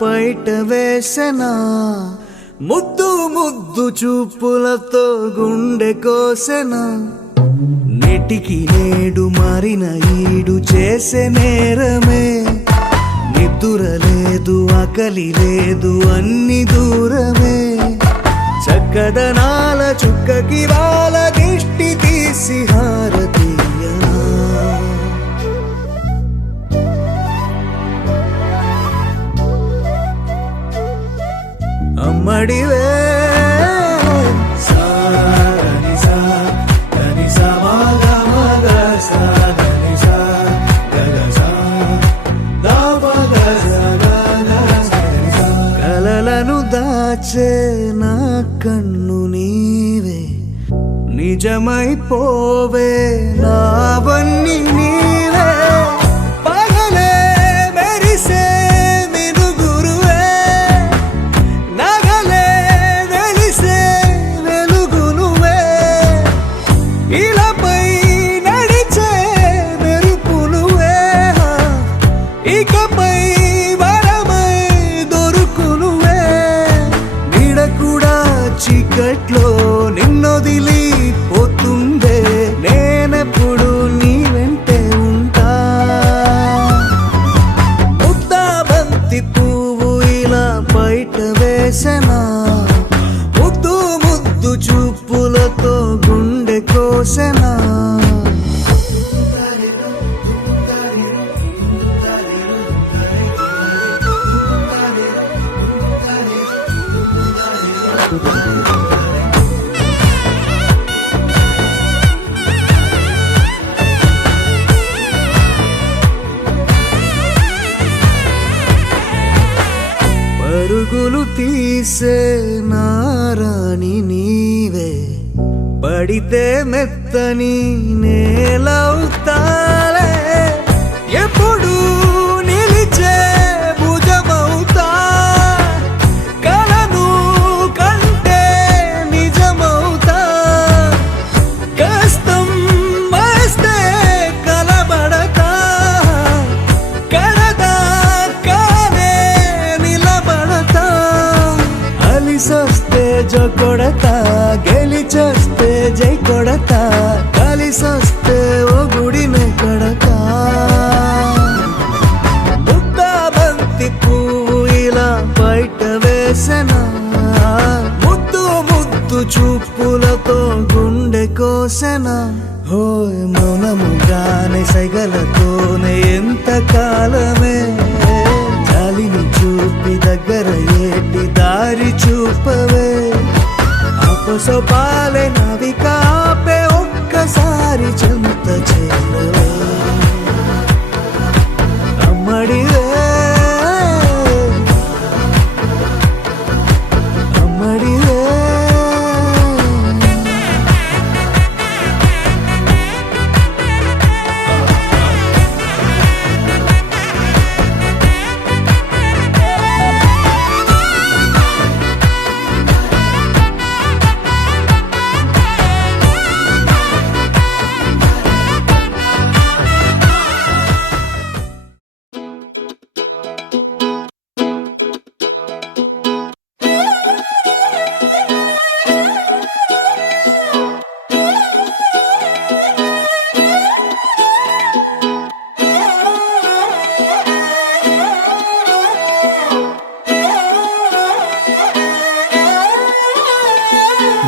పైట వేసెనా ముద్దు ముద్దు చూపులతో గుండె కోసెనా నెటికి నేడు మారిన ఈడు చేసే నేరమే నిద్ర లేదు ఆకలి లేదు అన్ని దూరమే చక్కదనాల చుక్కకి వాళ్ళ దిష్టి తీసి హారతీయనా అమ్మడివే కలలను దాచే నా కన్ను నీవే నిజమైపోవే నావన్నీ నీవే పగలే మెరిసే మినుగురువే నగలే వెలిసే వెలుగునువే ఇలాపై నడిచే మెరుపునువే ఇకపై చీకట్లో నిన్నొదిలి పోతుందే నేనెప్పుడు నీ వెంటే ఉంటా ముద్దా బంతి పువ్వు ఇలా బయట వేసెనా ముద్దు ముద్దు చూపులతో గుండె కోసెనా పరుగులు తీసే నారాణి నీవే పడితే మెత్తని నేలవుతాలే ఎప్పుడు నిలిచే భుజమవుతా కలను కంటే నిజమవుతా కష్టం వస్తే కలబడతా కడదాకానే నిలబడతా అలిసొస్తే జో కొడతా గెలిచొస్తే జై కొడతా కలిసొస్తే ఓ గుడినే కడతా ముద్దా బంతి పువ్వు ఇలా బయట వేసెనా ముద్దు ముద్దు చూపులతో గుండె కోసెనా హోయ్ మౌనముగానే సైగలతోనే ఎంత కాలమే గాలిని చూపి దగ్గర ఏటి దారి చూపవే అపసోపాలే నవికాపే ఒక్కసారి చెంత చేరవే అమ్మడివే అమ్మడివే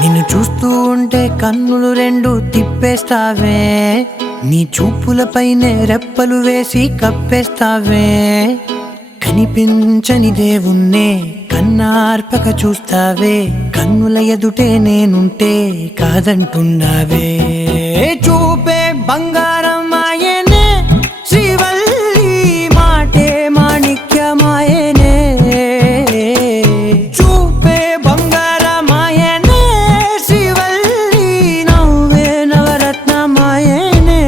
నిన్ను చూస్తూ ఉంటే కన్నులు రెండు తిప్పేస్తావే నీ చూపులపైనే రెప్పలు వేసి కప్పేస్తావే కనిపించని దేవుణ్ణే కన్నార్పక చూస్తావే కన్నుల ఎదుటే నేనుంటే కాదంటున్నావే చూపే బంగారం ఆయనే శ్రీవల్లి మాటే మాణిక్యమాయనే చూపే బంగారమాయనే శ్రీవల్లి నవ్వే నవరత్నమాయనే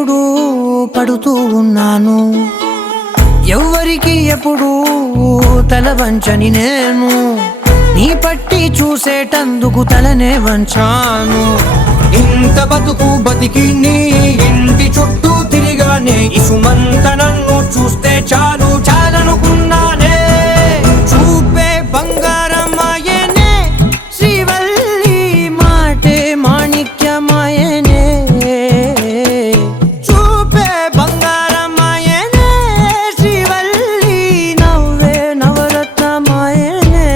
ఎప్పుడూ పడుతూ ఉన్నాను, ఎవ్వరికి ఎప్పుడూ తల వంచని నేను నీ పట్టి చూసేటందుకు తలనే వంచాను. ఇంత బతుకు బతికి నీ ఇంటి చుట్టూ తిరిగానే, ఇసుమంత నన్ను చూస్తే చాలు చాలనుకున్నానే. చూపే బంగారమాయనే శ్రీవల్లి, మాటే మాణిక్యమాయనే. చూపే బంగారమాయనే శ్రీవల్లి, నవ్వే నవరత్నమాయనే.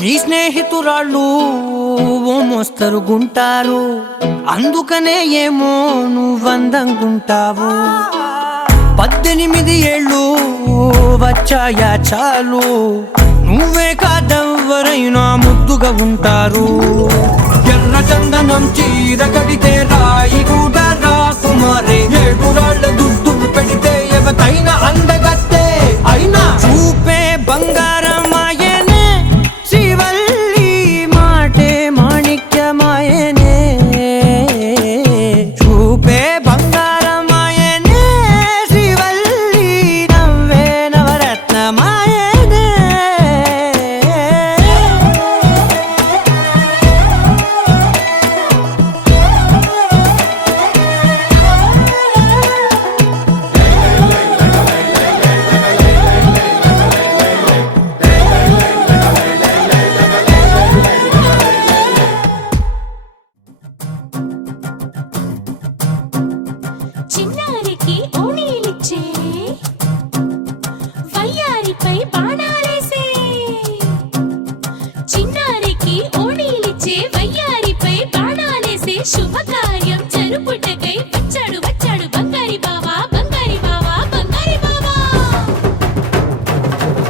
నీ స్నేహితురాళ్ళు ఓ మోస్తరుగుంటారు, అందుకనే ఏమో నువ్వందంగుంటావు. 18 ఏళ్ళు వచ్చాయా చాలు, నువ్వే కాదెవ్వరైనా ముద్దుగా ఉంటారు. ఎర్ర చందనం చీర కడితే రాయి కూడా రాకుమారే, 7 రాళ్ళ దుద్దులు పెడితే ఎవతైనా అందగత్తే అయినా. చూపే బంగారమాయనే శ్రీవల్లి, మాటే మాణిక్యమాయనే. చూపే బంగారమాయనే శ్రీవల్లి, నవ్వే నవరత్నమాయనే. చిన్నారికి ఓణీలిచ్చే, వయ్యారిపై బాణాలేసే. చిన్నారికి ఓణీలిచ్చే, వయ్యారిపై బాణాలేసే. శుభకార్యం జరుపుటకై వచ్చాడు వచ్చాడు బంగారి బావా, బంగారి బావా, బంగారి బావా.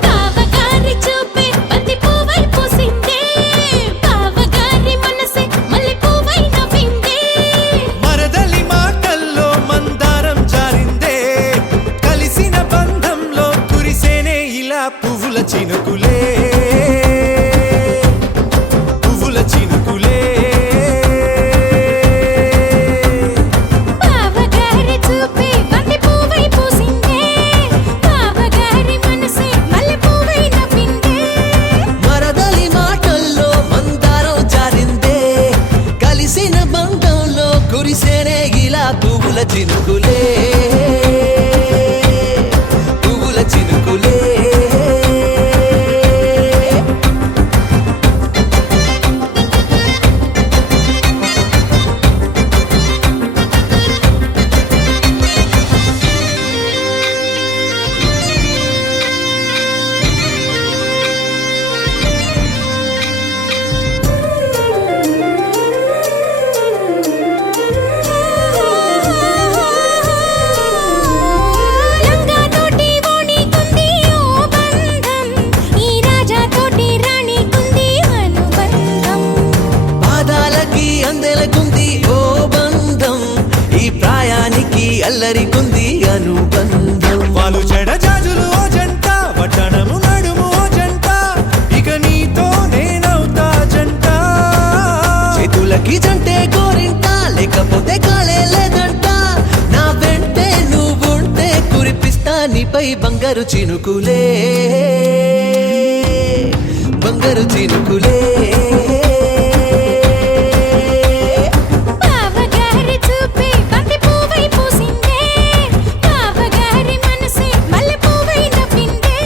బావగారి చూపే బంతి పువ్వై పూసిందే, బావగారి మనసే మల్లె పువ్వై నవ్విందే. మరదలి మాటల్లో మందారం జారిందే, కలిసిన బంధంలో కురిసేనే ఇలా పువ్వుల చినుకులే, పువ్వుల చినుకులే. బావగారి చూపే బంతి పువ్వై పూసిందే, బావగారి మనసే మల్లె పువ్వై నవ్విందే. మరదలి మాటల్లో మందారం జారిందే, కలిసిన బంధంలో కురిసేనే ఇలా పువ్వుల చినుకులే, పువ్వుల చినుకులే. లంగాతోటి ఓణీకుంది ఓ బంధం, ఈ రాజాతోటి రాణికుంది అనుబంధం. పాదాలకి అందెలకుంది ఓ బంధం, ఈ ప్రాయానికి అల్లరికుంది అనుబంధం. వాళ్ళు చెడ జాజులు ఓ జంట, వడ్డనము నడుము ఓ జంట, ఇక నీతో నేనవుతా జంట. చేతులకి జంటే గోరింట, లేకపోతే కాలే లేదంట. నా వెంటే నువ్వుంటే కురిపిస్తా నీపై బంగారు చినుకులే, బంగారు చినుకులే. బావగారి చూపే బంతి పువ్వై పూసిందే, బావగారి మనసే మల్లె పువ్వై నవ్విందే.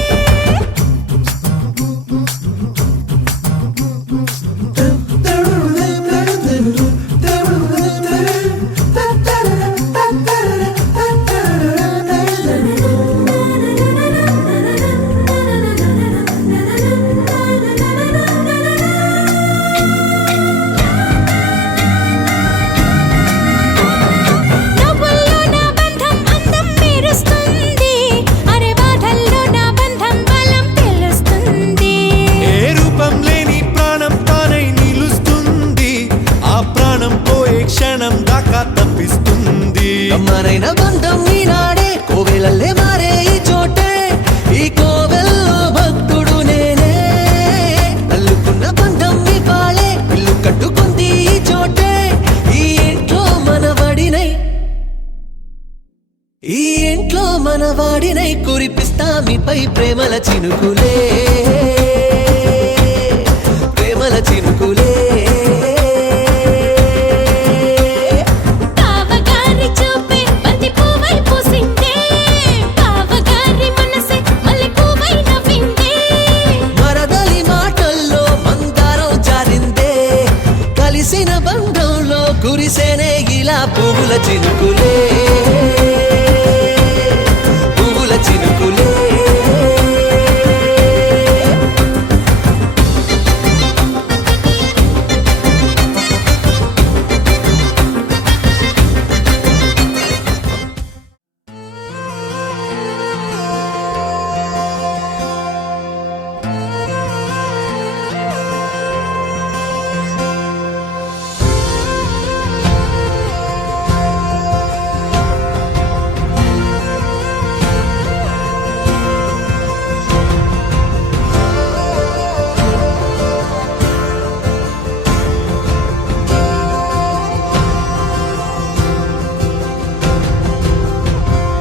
మీపై ప్రేమల చినుకులే ప్రేమల చినుకులే బావగారి చూపే బంతి పువ్వై పూసిందే బావగారి మనసే మల్లె పువ్వై నవ్విందే మరదలి మాటల్లో మందారం జారిందే కలిసిన బంధంలో కురిసేనే ఇలా పువ్వుల చినుకులే పువ్వుల చినుకులే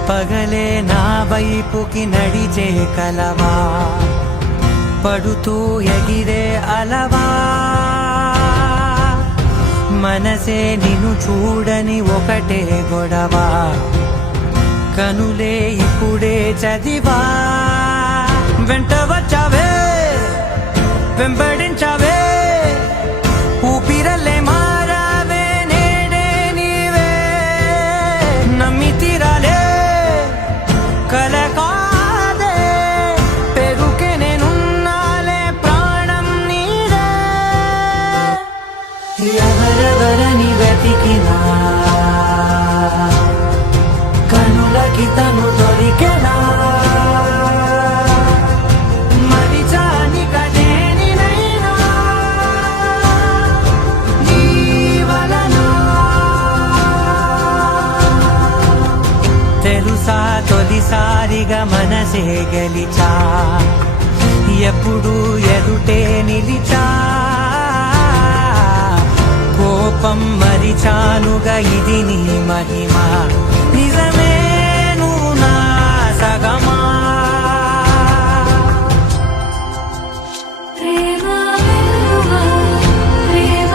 పగలే నా వైపుకి నడిచే కలవా పడుతూ ఎగిరే అలవా మనసే నిన్ను చూడని ఒకటే గొడవ కనులే ఇప్పుడే చదివా వెంట వచ్చావే వెంబడించావే ఊపిరల్లే మారావే నేడే నీవే నమ్మి తీరాలే కలకాదే పెరుకే నేనున్నాలే ప్రాణం నీదే ఎవరెవరని వెతికినా కనులకి తను దొరికెనా మరిచాని కదేనినైనా నీ వలన తెలుసా తొలిసారిగా మనసే గెలిచా ఎప్పుడు ఎదుటే నిలిచా కోపం మరిచానుగా ఇది నీ మహిమ నిజమే నువ్వు నా సగమా ప్రేమ వెలుగా ప్రేమ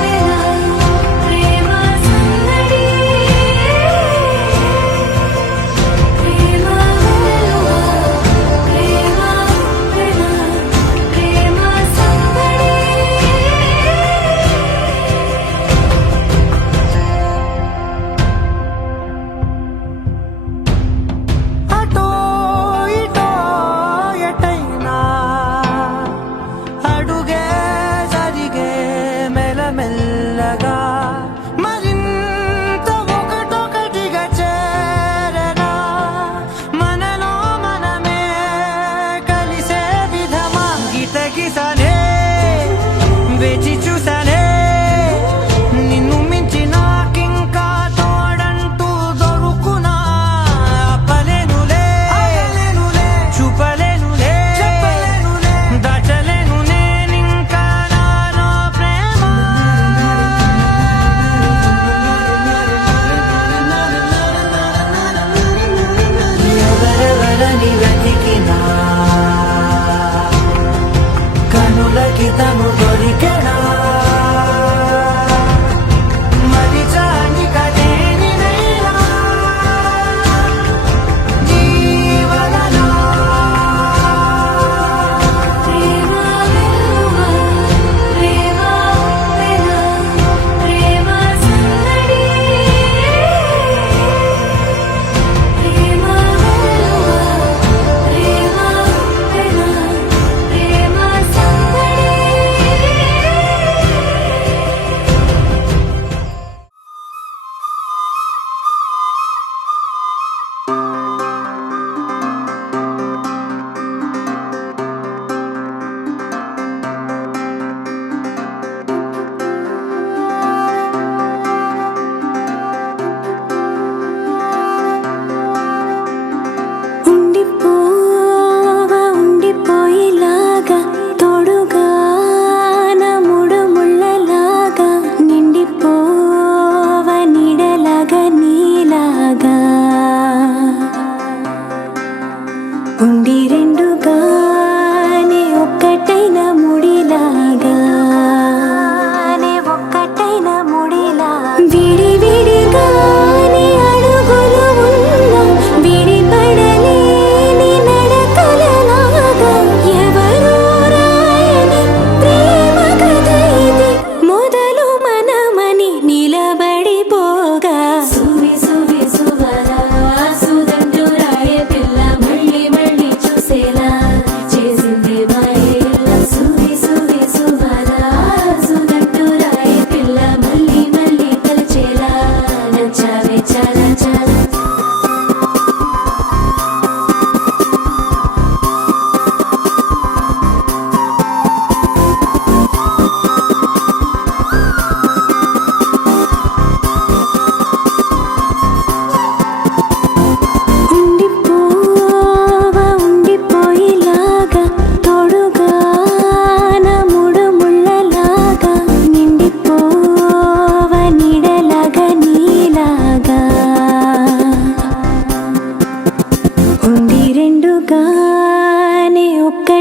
వెనా ప్రేమ సందడి ప్రేమ వెలుగా ప్రేమ వెనా ప్రేమ సందడి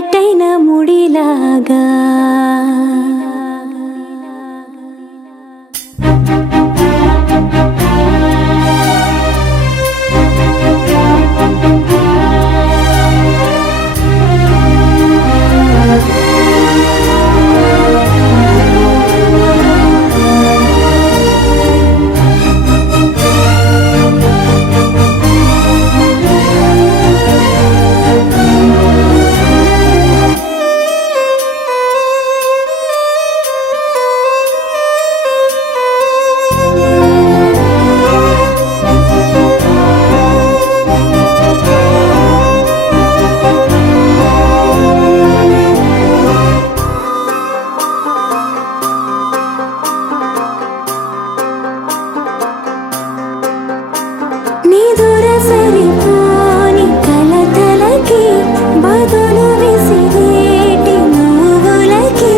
ఒక్కటైన ముడిలాగా సరిపోని కలతలకి బదులు విసిరేటి నువ్వులకి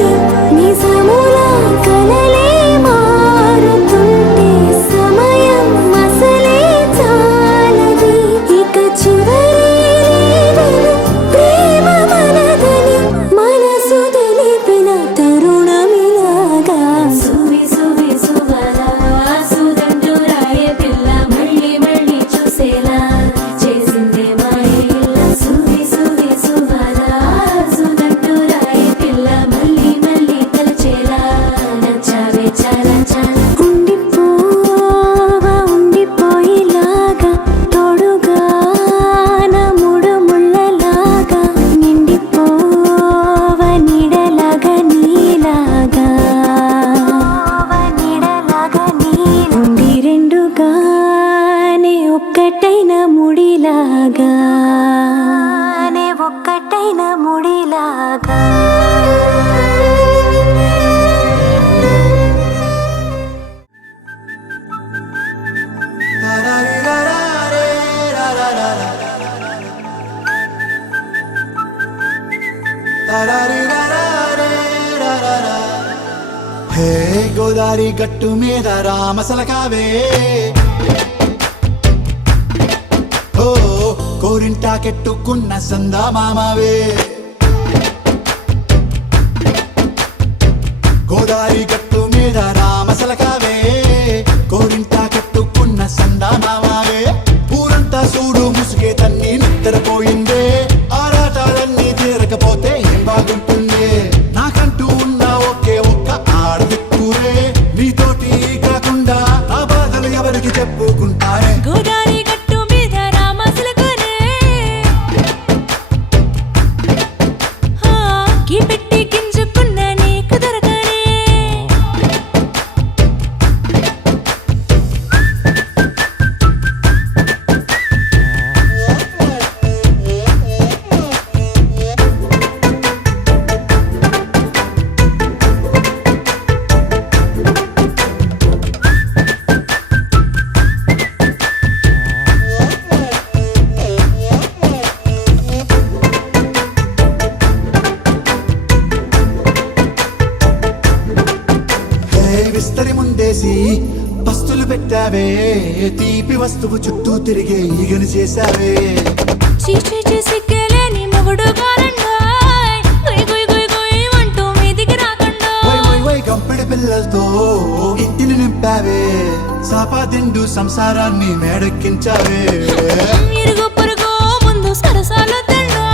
నిజములా కలలే మారుతుంటే సమయం అసలే చాలది ఇక చివరి లేదని ప్రేమ మనదని మనసు తెలిపిన తరుణమిలాగా సువి సువి సువలా సుదండు రాయ పిల్ల మళ్ళీ మళ్ళీ చూసేలా చేసిందే మాయలా సువి సువి సువలా సుదండు రాయ పిల్ల మళ్ళీ మళ్ళీ తలచేలా నచ్చావే చాలా చాలా ఉండిపోవా ఉండిపోయేలాగా తోడుగా నా మూడు ముళ్ళలాగా నిండిపోవా నీడలాగా నీలాగా ఉండి రెండుగానే ఒక్కటైన ముడిలాగా ఒక్కటైన ముడిలాగా హే గోదారి గట్టు మీద రామసలకావే ఓ కోరింటాకెట్టుకున్న సందా మామావే గోదారి గట్టు మీద రామసలకావే కోరింటాకెట్టుకున్న సందా మామావే ఊరంతా చూడు ముసుగే తన్ని నిద్రపోయిందే ఆరాటాలన్నీ తీరకపోతే ఏం బాగుంటుందే నాకంటూ ఉన్న ఒకే ఒక్క ఆడదిక్కురే నీతోటి కాకుండా ఆ బాధలు ఎవరికి చెప్పుకుంటారే గోదారి గట్టు మీద రామసలకరే కీ పెట్టి గింజుకున్న నీకు దొరకరే విస్తరి ముందేసి పస్తులు పెట్టావే తీపి వస్తువు చుట్టూ తిరిగే ఈగను చేశావే చీచి సిగ్గలేని మొగుడు గారండాయ్ గుయ్ గుయ్ గుయ్ గుయ్ అంటూ మీదికి రాకండా వై వై వై గంపెడి పిల్లలతో ఇంటిని నింపావే సాపాదిండు సంసారాన్ని మేడెక్కించావే ఇరుగు పొరుగు ముందు సరసాలు తండా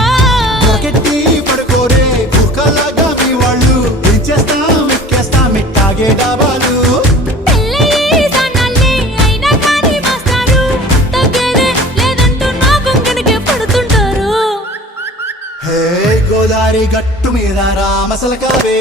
నాకెట్టి పడుకోరే కుక్కలాగా మీ వాళ్ళు ఏం చేస్తాం ఎక్కేస్తాం ఇట్టాగే డాబాలు పెళ్ళయి సన్నాళ్ళే అయినా కానీ మాస్తారు తగ్గేదే లేదంటూ నా కొంగనకే పడుతుంటారు హే గోదారి గట్టు మీద రామసలకావే